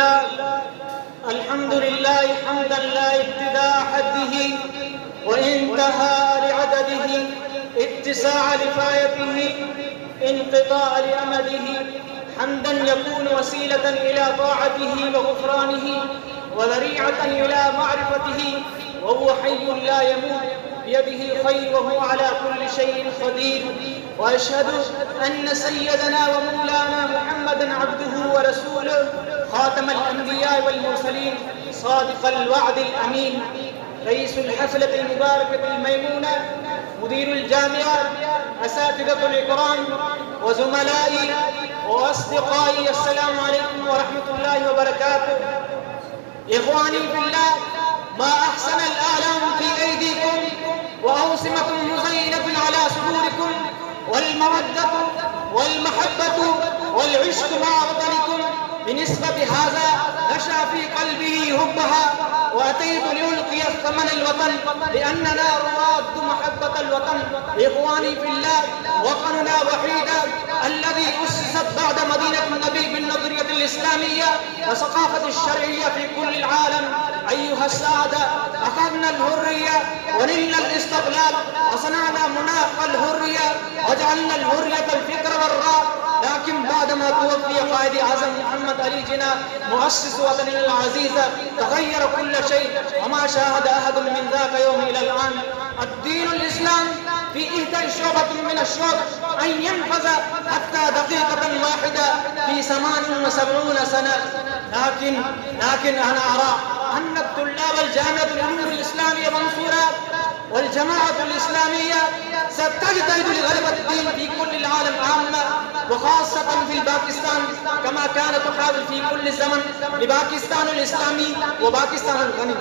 لله الحمد لله حمدا لا ابتداء حده وانتهى لعدده، اتساع لفايته، انقطاع لأمده، حمدا يكون وسيلة إلى طاعته وغفرانه وذريعة إلى معرفته، وهو حي لا يموت بيده الخير وهو على كل شيء قدير. وأشهد أن سيدنا ومولانا محمدا عبده ورسوله، خاتم الأنبياء والمرسلين، صادق الوعد الأمين، رئيس الحفلة المباركة الميمونة، مدير الجامعة، أساتذة الإكرام وزملائي وأصدقائي، السلام عليكم ورحمة الله وبركاته. إخواني في الله، ما أحسن الآلام في أيديكم وأوسمة مزينة على صدوركم، والمودة والمحبة والعشق مع وطنكم. بنسبة هذا نشأ في قلبي حبها، وأتيت لألقي الثمن الوطن، لأننا رواد محبة الوطن. إخواني في الله، وطننا وحيدا الذي أسست بعد مدينة النبي بالنظرية الإسلامية والثقافة الشرعية في كل العالم. أيها السادة، أخذنا الحرية ونلنا الاستقلال وصنعنا مناخ الحرية وجعلنا الحرية الفكر والرأي، لكن بعدما توفي قائد أعظم محمد علي جناح مؤسس وطننا العزيز تغير كل شيء، وما شاهد أحد من ذاك يوم إلى الآن. الدين الإسلام في إحدى شعبة من الشعب أن ينفذ حتى دقيقة واحدة في 78 سنة، لكن أنا أرى أن الطلاب الجامعة الأمور الإسلامية منصورة والجماعة الإسلامية ستجتهد لغلبة الدين في كل العالم عامة، وخاصة في باكستان، كما كانت تحاول في كل زمن لباكستان الإسلامي وباكستان الغني.